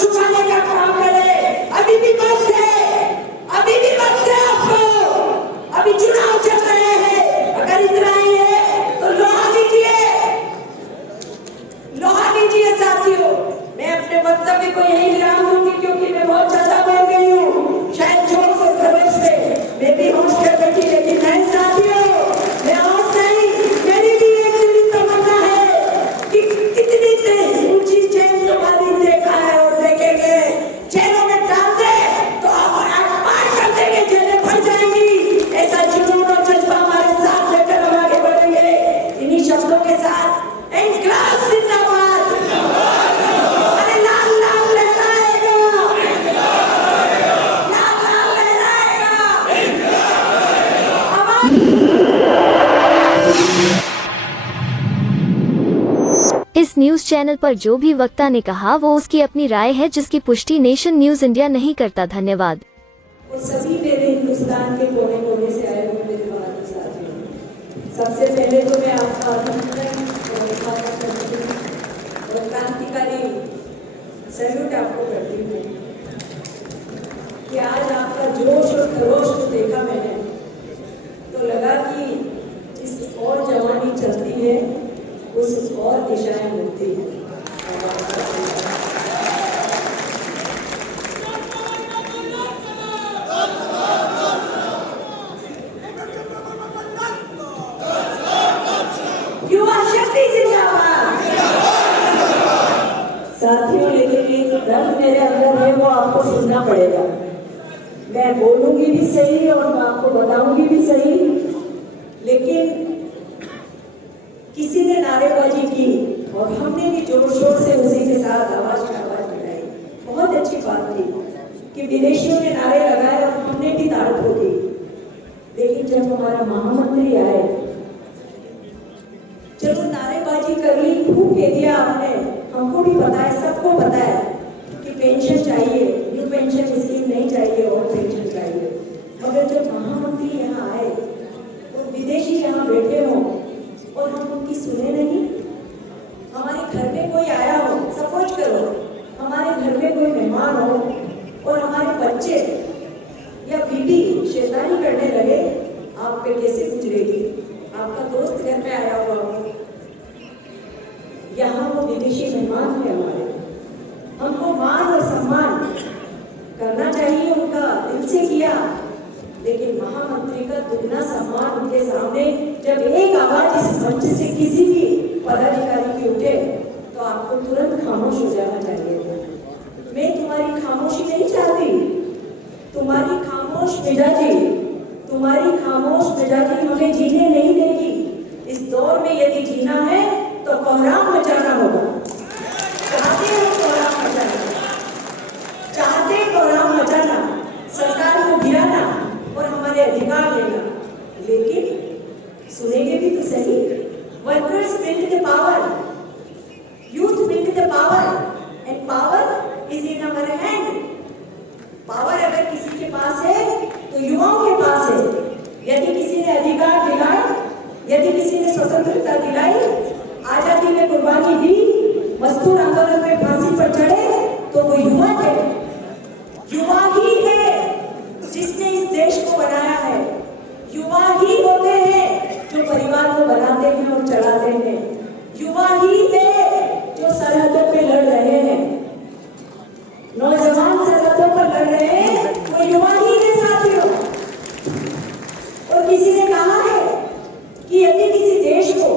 छुपाने का काम करे। अभी भी वक्त है, अभी भी वक्त है आपको, अभी चुनाव चल रहे हैं। अगर इतना ही है तो लोहा लीजिए साथियों। मैं अपने वक्तव्य को यही विराम दूंगी क्योंकि मैं बहुत ज्यादा बोल गई हूँ, शायद जोर से प्रवेश में मैं भी होश कर बैठी, लेकिन नहीं साथियों, मैं होश नहीं। मेरी भी एक दिल तमन्ना है कि कितनी ऊंची चैन तुम्हारी देखा है और देखेंगे, चैनों में डाल दे तो आप पार कर देंगे, जेलें भर जाएंगी। ऐसा जुनून और जज्बा हमारे साथ लेकर हम आगे बढ़ेंगे। इन्हीं शब्दों के साथ इंकलाब जिंदाबाद, अरे लाल लाल लहराएगा, लाल लाल लहराएगा। इस न्यूज चैनल पर जो भी वक्ता ने कहा वो उसकी अपनी राय है, जिसकी पुष्टि नेशन न्यूज इंडिया नहीं करता। धन्यवाद। वो सभी मेरे हिंदुस्तान के कोने कोने से आए हुए मेरे बहादुर साथियों, सबसे पहले तो मैं आपका अभिनंदन और क्रांतिकारी सैल्यूट आपको करती हूँ कि आज आपका जोश और खरोश को देखा मैंने तो लगा कि जिस और जवानी चलती है उस और दिशाएं मिलती हैं। युवा शक्ति जिंदाबाद। साथियों, लेकिन एक दर्द मेरे अंदर है, वो आपको सुनना पड़ेगा। मैं बोलूंगी भी सही और मैं आपको बताऊंगी भी सही, लेकिन किसी ने नारेबाजी की और हमने भी जोर शोर से उसी के साथ आवाज में आवाज मिलाई। बहुत अच्छी बात थी कि विदेशियों ने नारे लगाए और हमने भी ताड़ ठोकी। लेकिन जब हमारा महामंत्री आए, चलो नारेबाजी कर ली, खूब कह दिया आपने, हमको भी पता है, सबको पता है कि पेंशन चाहिए, न्यू पेंशन स्कीम नहीं चाहिए और पेंशन चाहिए। मगर जब महामंत्री यहाँ आए और विदेशी यहाँ बैठे हों और हम उनकी सुने नहीं। हमारे घर में कोई आया हो, सपोज करो हमारे घर में कोई मेहमान हो और हमारे बच्चे या बीवी शैतानी करने लगे, आप पे कैसे गुजरेगी? आपका दोस्त घर में आया हुआ हो, यहाँ वो विदेशी मेहमान है हमारे, हमको मान और सम्मान करना चाहिए, उनका दिल से किया। लेकिन महामंत्री का दुगना सम्मान उनके सामने जब एक आवाज इस मंच से किसी भी पदाधिकारी की उठे तो आपको तुरंत खामोश हो जाना चाहिए। मैं तुम्हारी खामोशी नहीं चाहती, तुम्हारी खामोश मिजाजी हमें जीने नहीं देगी। इस दौर में यदि जीना है तो कोहराम मचाना होगा। चाहते हो कोहराम मचाना, चाहते कोहराम मचाना, सरकार को गिराना और हमारे अधिकार लेना, लेकिन सुनेंगे भी तो सही। Workers build the power, youth build the power and power is in our hand. Power अगर किसी के पास है तो युवाओं के पास है। यदि किसी ने अधिकार दिलाए, यदि किसी ने स्वतंत्रता दिलाई, आजादी में कुर्बानी दी, मजदूर आंदोलन में फांसी पर चढ़े, तो वो युवा थे। युवा ही है जिसने इस देश को बनाया है। युवा ही होते हैं जो परिवार को बनाते हैं और चलाते हैं। युवा ही है जो सरहदों पे लड़ रहे हैं, नौजवान सरहदों पर लड़ रहे हैं, वो युवा ही है साथियों। और किसी ने कहा है कि यदि किसी देश को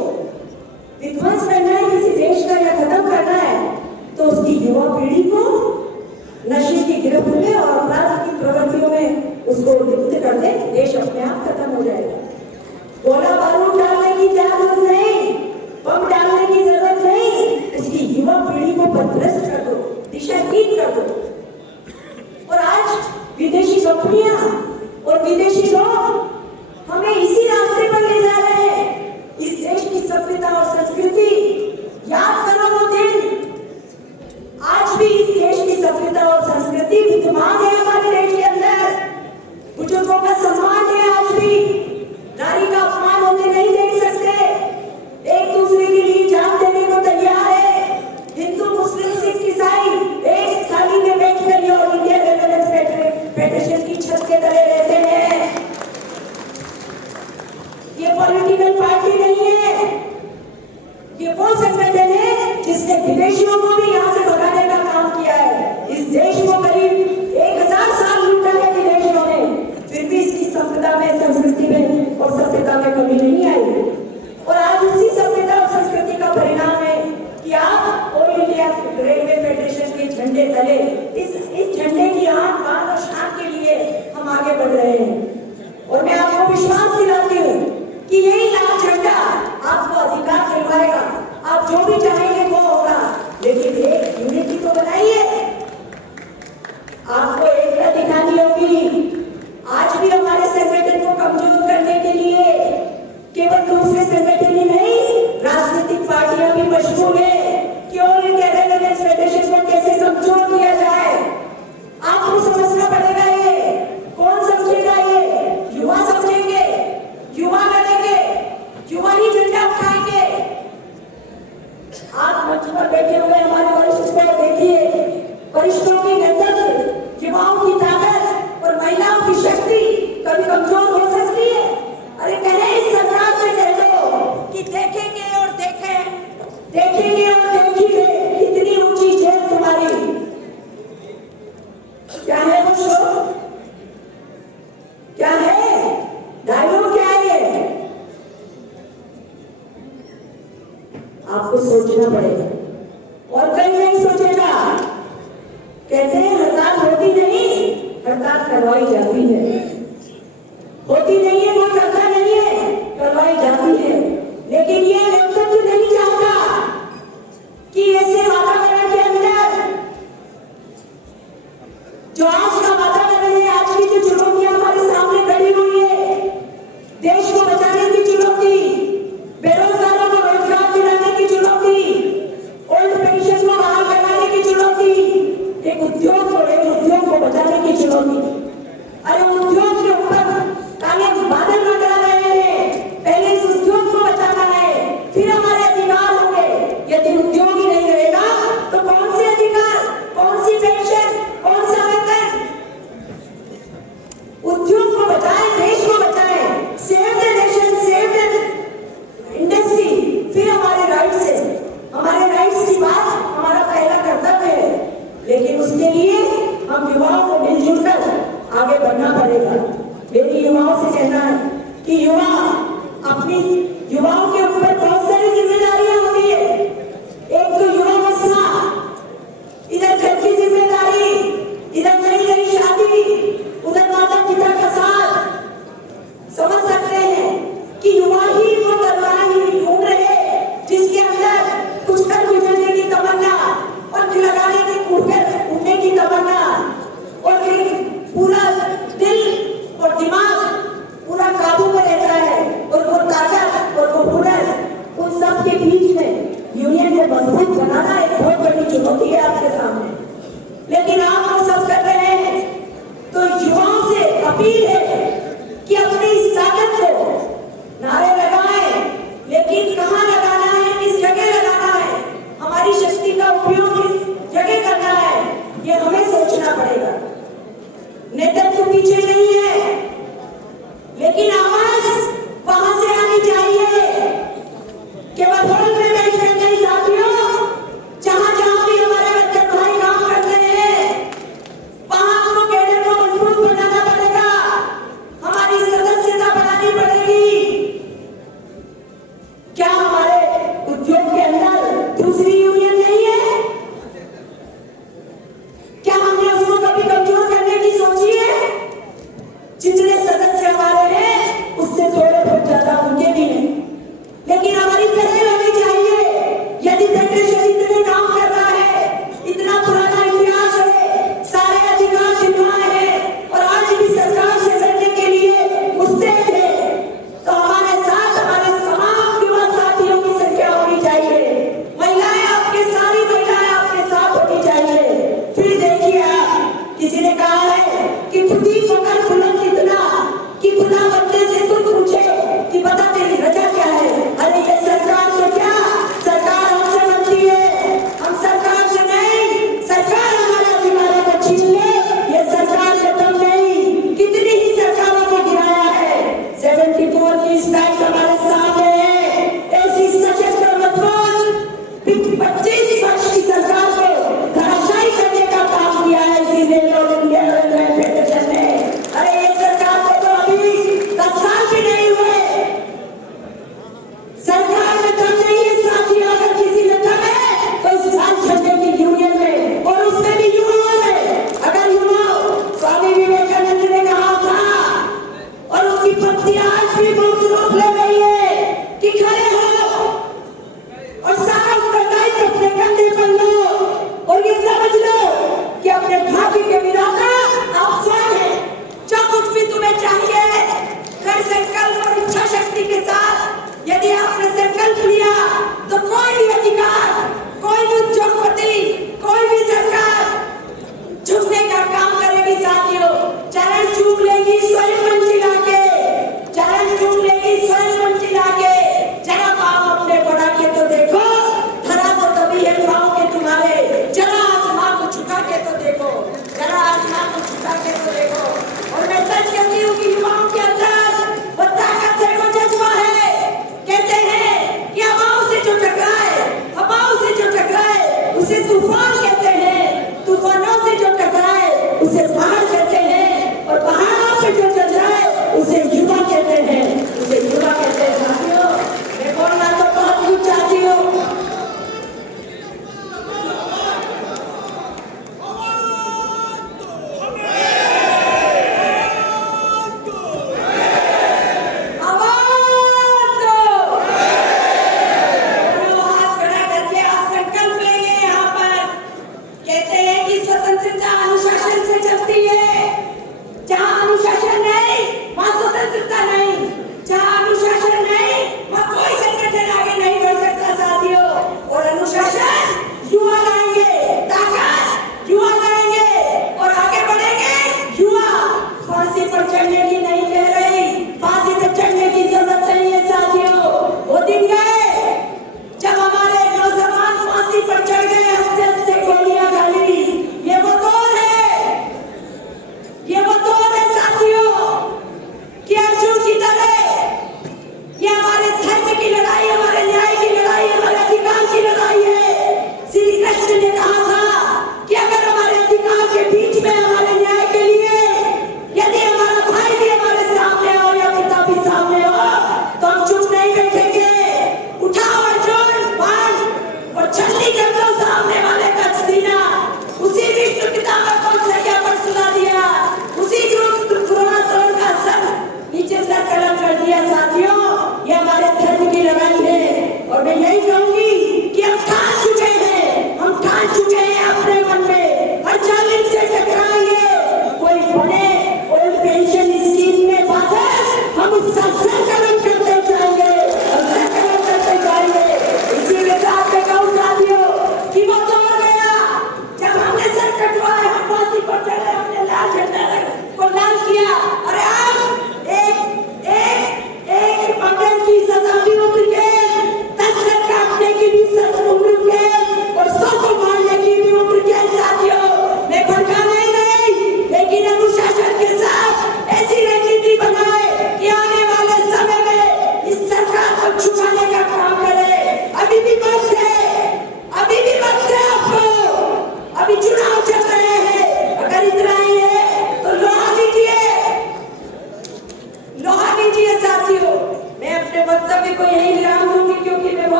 जिसने विदेशियों को भी यहाँ से भगाने का काम किया है। इस देश को करीब 1000 साल लूटा है विदेशियों ने, फिर भी इसकी संपदा में, संस्कृति में और सभ्यता में कमी नहीं आई। और आज उसी सभ्यता और संस्कृति का परिणाम है कि आप ऑल इंडिया रेलवे फेडरेशन के झंडे तले इस झंडे की आन बान और शान के लिए हम आगे बढ़ रहे हैं। और मैं आपको विश्वास दिलाती हूँ कि यही लाल झंडा आपको अधिकार दिलवाएगा। आप जो भी चाहेंगे वो होगा, लेकिन एक यूनिटी तो बनाइए। आपको एकता दिखानी होगी। आज भी हमारे संगठन को कमजोर करने के लिए केवल दूसरे संगठन ही नहीं, राजनीतिक पार्टियां भी मशगूल है कि ऑल इंडिया रेलवे फेडरेशन को कैसे कमजोर किया जाए। आपको समझना पड़ेगा। ये कौन समझेगा? ये युवा समझेंगे, युवा लड़ेंगे, युवा ही झंडा उठाएंगे। आप मंच पर बैठे हुए हमारे वरिष्ठ को देखिए, वरिष्ठों की नेतृत्व, युवाओं की ताकत और महिलाओं की शक्ति कभी कमजोर हो सकती है? अरे कहें इस सरकार से कह दो कि देखेंगे और देखें, देखेंगे और देखिए कितनी ऊंची जेल तुम्हारी। क्या है वो शो? क्या है डायलॉग? क्या है ये? आपको सोचना पड़ेगा और कहीं नहीं सोचेगा। कहते हैं हड़ताल होती नहीं, हड़ताल करवाई जाती है। होती नहीं है, कोई करता नहीं है, करवाई जाती है। लेकिन ये नेतृत्व नहीं चाहता कि ऐसे वातावरण के अंदर जो आज का वातावरण है, आज की जो चुनौतियां हमारे सामने खड़ी हुई है, देश को बचाने की चुनौती, बेरोजगारों को रोजगार दिलाने की चुनौती, ओल्ड पेंशन को बहाल कराने की चुनौती, एक उद्योग को बचाने की चुनौती। अरे उद्योग के ऊपर काले बादल मंडरा रहे हैं। पहले इस उद्योग को बचाना है, फिर हमारे अधिकार होंगे। यदि उद्योग ही नहीं रहेगा तो कौन से अधिकार, कौन सी पेंशन, कौन सा वेतन? उद्योग को बचाएं, देश को बचाएं। Save the nation, save the industry, फिर हमारे राइट्स है। हमारे राइट्स की बात हमारा पहला कर्तव्य है। लेकिन उसके लिए हम युवाओं को मिलजुल कर आगे बढ़ना पड़ेगा। मेरी युवाओं से कहना है कि युवाओं के ऊपर बहुत सारी जिम्मेदारियां होती है। एक तो युवावस्था, इधर घर की जिम्मेदारी, इधर नई नई शादी, उधर माता पिता का साथ। समझ सकते हैं कि युवा ही वो दरबार ही ढूंढ रहे जिसके अंदर कुछ कर गुजरने की तमन्ना, पंख लगाने की, कूदकर उड़ने की तमन्ना और एक पूरा दिल और दिमाग पूरा काबू में रहता है। और वो ताकत और वो हुनर, उन सब के बीच में यूनियन को मजबूत बनाना एक बहुत बड़ी चुनौती है आपके सामने। लेकिन आप वो सब कर रहे हैं। तो युवाओं से अपील है कि अपनी इस ताकत को नारे लगाएं, लेकिन कहाँ लगाना है, किस जगह लगाना है, हमारी शक्ति का उपयोग किस जगह करना है, ये हमें सोचना पड़ेगा। नेतृत्व पीछे नहीं है, लेकिन आवाज वहां से आनी चाहिए। केवल हॉल में बैठकर नहीं साथियों, जहां जहां भी हमारे बच्चे भाई काम करते हैं, वहां हमको कैडर को मजबूत बनाना पड़ेगा, हमारी सदस्यता बढ़ानी पड़ेगी। क्या हमारे उद्योग के अंदर दूसरी